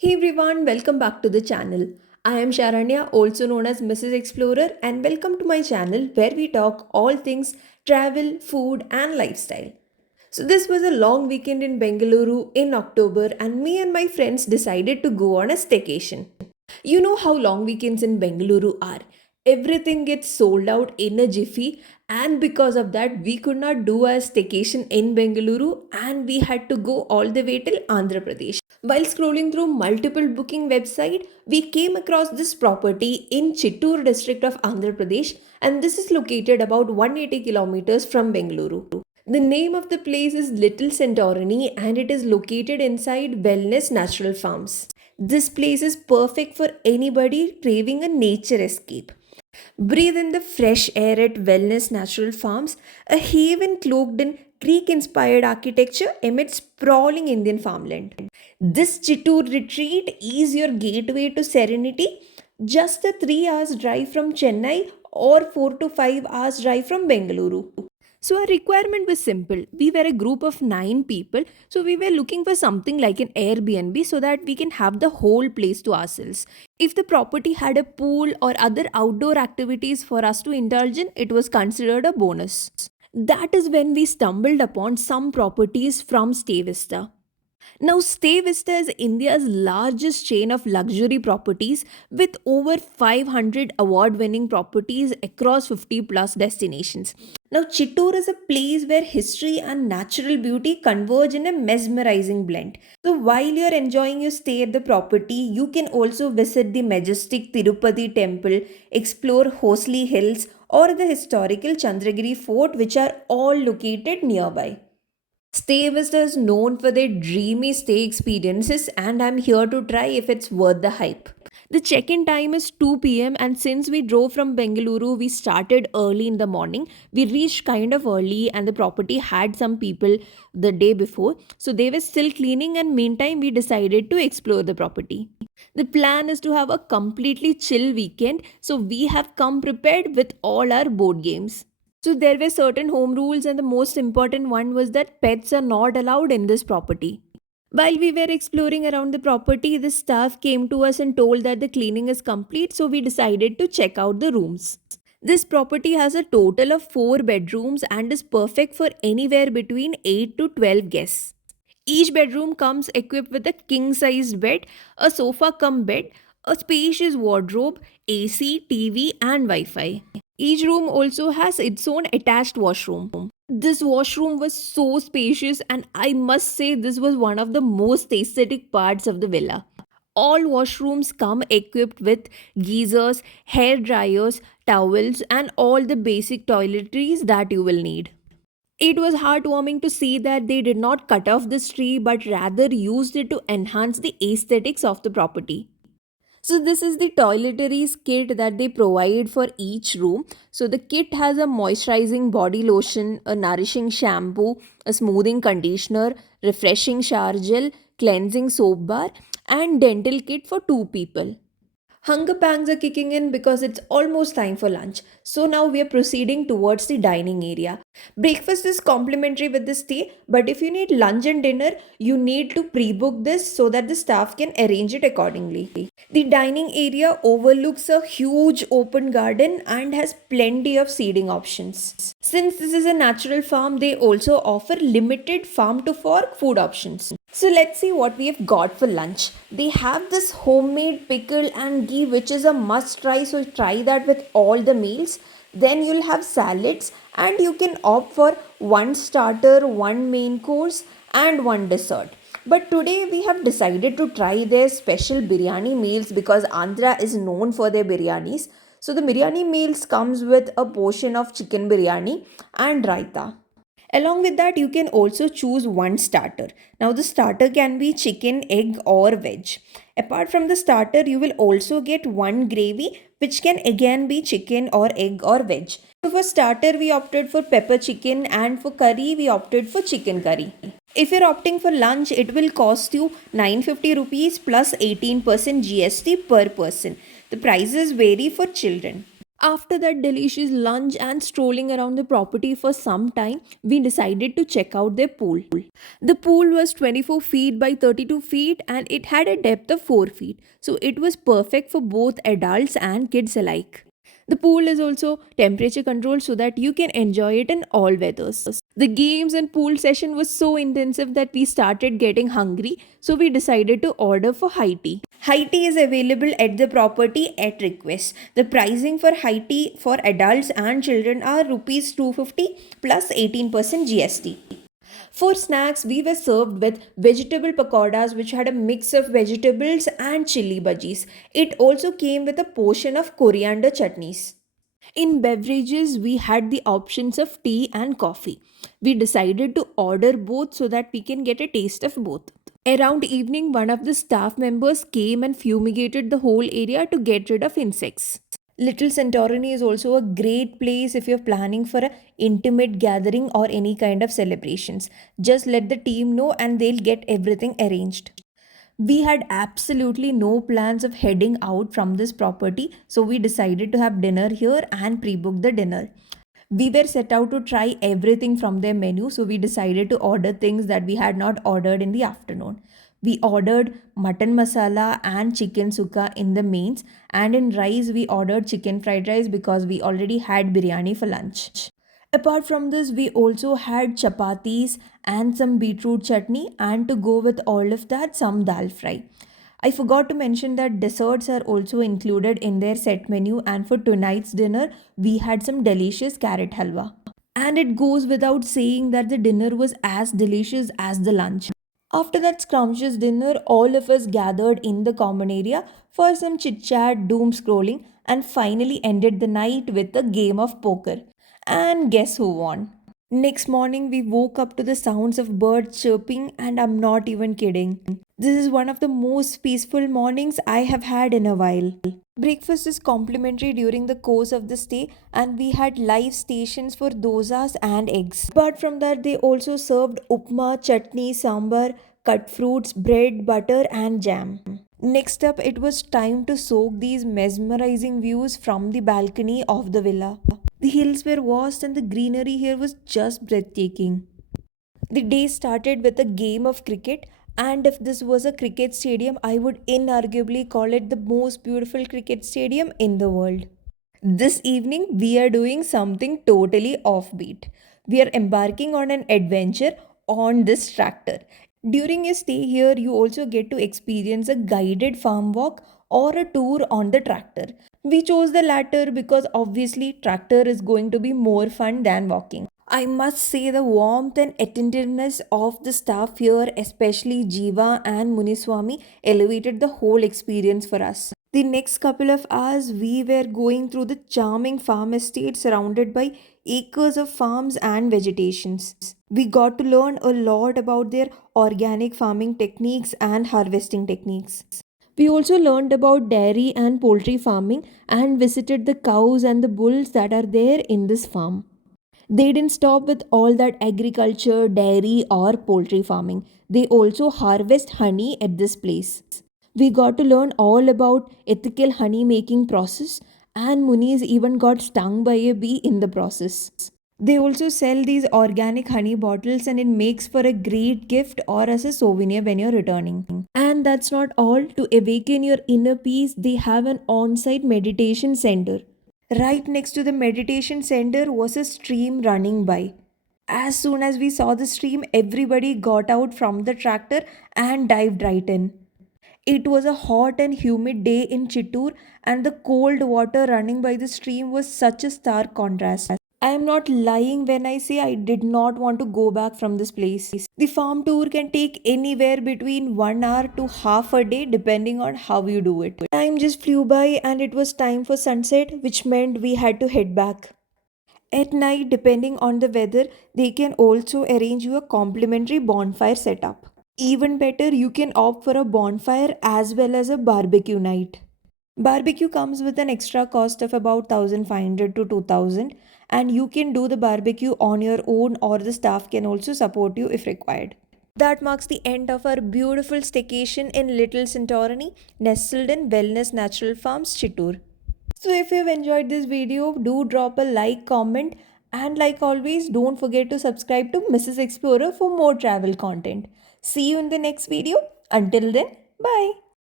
Hey everyone, welcome back to the channel. I am Sharanya, also known as Mrs. Explorer, and welcome to my channel where we talk all things travel, food, and lifestyle. So, this was a long weekend in Bengaluru in October, and me and my friends decided to go on a staycation. You know how long weekends in Bengaluru are. Everything gets sold out in a jiffy, and because of that, we could not do a staycation in Bengaluru and we had to go all the way till Andhra Pradesh. While scrolling through multiple booking websites, we came across this property in Chittoor district of Andhra Pradesh, and this is located about 180 kilometers from Bengaluru. The name of the place is Little Santorini and it is located inside Wellness Natural Farms. This place is perfect for anybody craving a nature escape. Breathe in the fresh air at Wellness Natural Farms, a haven cloaked in Greek inspired architecture amid sprawling Indian farmland. This Chittoor retreat is your gateway to serenity, just a 3 hours drive from Chennai or 4 to 5 hours drive from Bengaluru. So our requirement was simple. We were a group of 9 people, so we were looking for something like an Airbnb so that we can have the whole place to ourselves. If the property had a pool or other outdoor activities for us to indulge in, it was considered a bonus. That is when we stumbled upon some properties from Stay Vista. Now, Stay Vista is India's largest chain of luxury properties with over 500 award winning properties across 50 plus destinations. Now, Chittoor is a place where history and natural beauty converge in a mesmerizing blend. So, while you're enjoying your stay at the property, you can also visit the majestic Tirupati temple, explore Hosli Hills, or the historical Chandragiri fort, which are all located nearby. Stay Vista is known for their dreamy stay experiences, and I'm here to try if it's worth the hype. The check in time is 2 p.m., and since we drove from Bengaluru, we started early in the morning. We reached kind of early, and the property had some people the day before, so they were still cleaning. And meantime, we decided to explore the property. The plan is to have a completely chill weekend, so we have come prepared with all our board games. So there were certain home rules, and the most important one was that pets are not allowed in this property. While we were exploring around the property, the staff came to us and told that the cleaning is complete, so we decided to check out the rooms. This property has a total of 4 bedrooms and is perfect for anywhere between 8 to 12 guests. Each bedroom comes equipped with a king sized bed, a sofa cum bed, a spacious wardrobe, AC, TV, and Wi Fi. Each room also has its own attached washroom. This washroom was so spacious, and I must say, this was one of the most aesthetic parts of the villa. All washrooms come equipped with geysers, hair dryers, towels, and all the basic toiletries that you will need. It was heartwarming to see that they did not cut off this tree but rather used it to enhance the aesthetics of the property. So this is the toiletries kit that they provide for each room. So the kit has a moisturizing body lotion, a nourishing shampoo, a smoothing conditioner, refreshing shower gel, cleansing soap bar, and dental kit for 2 people. Hunger pangs are kicking in because it's almost time for lunch. So now we are proceeding towards the dining area. Breakfast is complimentary with the stay, but if you need lunch and dinner, you need to pre book this so that the staff can arrange it accordingly. The dining area overlooks a huge open garden and has plenty of seating options. Since this is a natural farm, they also offer limited farm to fork food options. So let's see what we have got for lunch. They have this homemade pickle and ghee, which is a must try. So try that with all the meals. Then you'll have salads, and you can opt for one starter, one main course, and one dessert. But today we have decided to try their special biryani meals because Andhra is known for their biryanis. So the biryani meals comes with a portion of chicken biryani and raita. Along with that, you can also choose one starter. Now, the starter can be chicken, egg, or veg. Apart from the starter, you will also get one gravy, which can again be chicken or egg or veg. So, for starter, we opted for pepper chicken, and for curry, we opted for chicken curry. If you're opting for lunch, it will cost you 950 rupees plus 18% GST per person. The prices vary for children. After that delicious lunch and strolling around the property for some time, we decided to check out their pool. The pool was 24 feet by 32 feet and it had a depth of 4 feet, so it was perfect for both adults and kids alike. The pool is also temperature controlled so that you can enjoy it in all weathers. The games and pool session was so intensive that we started getting hungry, so we decided to order for high tea. High tea is available at the property at request. The pricing for high tea for adults and children are rupees 250 plus 18% GST. For snacks, we were served with vegetable pakoras, which had a mix of vegetables and chili bhajis. It also came with a portion of coriander chutneys. In beverages, we had the options of tea and coffee. We decided to order both so that we can get a taste of both. Around evening, one of the staff members came and fumigated the whole area to get rid of insects. Little Santorini is also a great place if you're planning for an intimate gathering or any kind of celebrations. Just let the team know and they'll get everything arranged. We had absolutely no plans of heading out from this property, so we decided to have dinner here and pre book the dinner. We were set out to try everything from their menu, so we decided to order things that we had not ordered in the afternoon. We ordered mutton masala and chicken sukka in the mains, and in rice, we ordered chicken fried rice because we already had biryani for lunch. Apart from this, we also had chapatis and some beetroot chutney, and to go with all of that, some dal fry. I forgot to mention that desserts are also included in their set menu, and for tonight's dinner, we had some delicious carrot halwa. And it goes without saying that the dinner was as delicious as the lunch. After that scrumptious dinner, all of us gathered in the common area for some chit chat, doom scrolling, and finally ended the night with a game of poker. And guess who won? Next morning, we woke up to the sounds of birds chirping, and I'm not even kidding. This is one of the most peaceful mornings I have had in a while. Breakfast is complimentary during the course of the stay, and we had live stations for dosas and eggs. Apart from that, they also served upma, chutney, sambar, cut fruits, bread, butter, and jam. Next up, it was time to soak these mesmerizing views from the balcony of the villa. The hills were vast, and the greenery here was just breathtaking. The day started with a game of cricket, and if this was a cricket stadium, I would inarguably call it the most beautiful cricket stadium in the world. This evening, we are doing something totally offbeat. We are embarking on an adventure on this tractor. During a stay here, you also get to experience a guided farm walk or a tour on the tractor. We chose the latter because obviously, tractor is going to be more fun than walking. I must say the warmth and attentiveness of the staff here, especially Jiva and Muniswamy, elevated the whole experience for us. The next couple of hours, we were going through the charming farm estate surrounded by acres of farms and vegetations. We got to learn a lot about their organic farming techniques and harvesting techniques. We also learned about dairy and poultry farming and visited the cows and the bulls that are there in this farm. They didn't stop with all that agriculture, dairy, or poultry farming. They also harvest honey at this place. We got to learn all about ethical honey making process, and Muniz even got stung by a bee in the process. They also sell these organic honey bottles, and it makes for a great gift or as a souvenir when you're returning. And that's not all. To awaken your inner peace, they have an on site meditation center. Right next to the meditation center was a stream running by. As soon as we saw the stream, everybody got out from the tractor and dived right in. It was a hot and humid day in Chittoor, and the cold water running by the stream was such a stark contrast. I am not lying when I say I did not want to go back from this place. The farm tour can take anywhere between 1 hour to half a day depending on how you do it. Time just flew by and it was time for sunset, which meant we had to head back. At night, depending on the weather, they can also arrange you a complimentary bonfire setup. Even better, you can opt for a bonfire as well as a barbecue night. Barbecue comes with an extra cost of about 1500 to 2000, and you can do the barbecue on your own or the staff can also support you if required. That marks the end of our beautiful staycation in Little Santorini, nestled in Wellness Natural Farms, Chittoor. So if you've enjoyed this video, do drop a like, comment, and like always, don't forget to subscribe to Mrs. Explorer for more travel content. See you in the next video. Until then, bye.